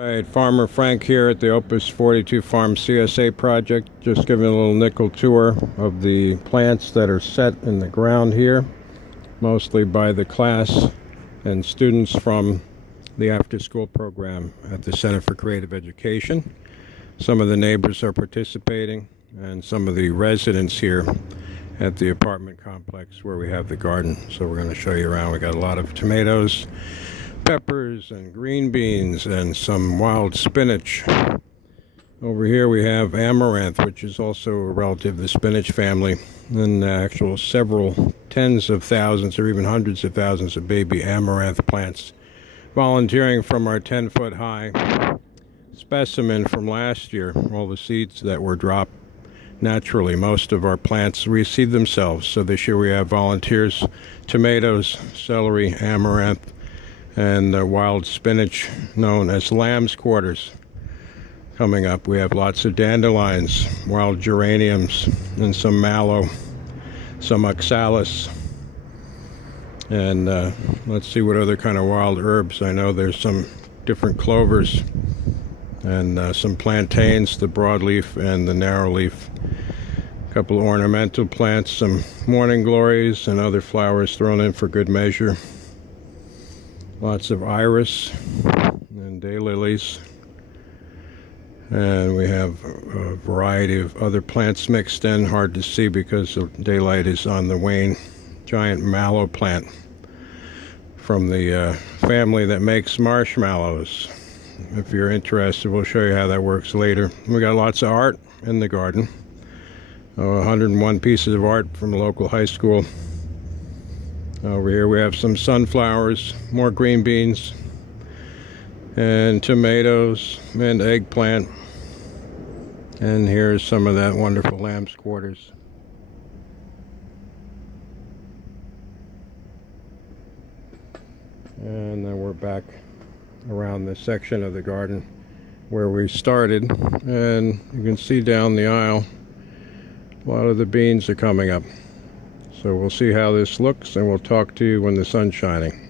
Right, Farmer Frank here at the Opus 42 Farm CSA project. Just giving a little nickel tour of the plants that are set in the ground here, mostly by the class and students from the after-school program at the Center for Creative Education. Some of the neighbors are participating, and some of the residents here at the apartment complex where we have the garden. So we're going to show you around. We got a lot of tomatoes, peppers, and green beans, and some wild spinach. Over here we have amaranth, which is also a relative of the spinach family, and actual several tens of thousands or even hundreds of thousands of baby amaranth plants volunteering from our 10-foot high specimen from last year. All the seeds that were dropped naturally, most of our plants reseed themselves. So this year we have volunteers, tomatoes, celery, amaranth, and wild spinach known as lamb's quarters coming up. We have lots of dandelions, wild geraniums, and some mallow, some oxalis, and let's see what other kind of wild herbs. I know there's some different clovers and some plantains, the broadleaf and the narrowleaf. A couple of ornamental plants, some morning glories and other flowers thrown in for good measure. Lots of iris and daylilies. And we have a variety of other plants mixed in, hard to see because the daylight is on the wane. Giant mallow plant from the family that makes marshmallows. If you're interested, we'll show you how that works later. We got lots of art in the garden. 101 pieces of art from the local high school. Over here we have some sunflowers, more green beans, and tomatoes, and eggplant. And here's some of that wonderful lamb's quarters. And then we're back around this section of the garden where we started, and you can see down the aisle a lot of the beans are coming up. So we'll see how this looks, and we'll talk to you when the sun's shining.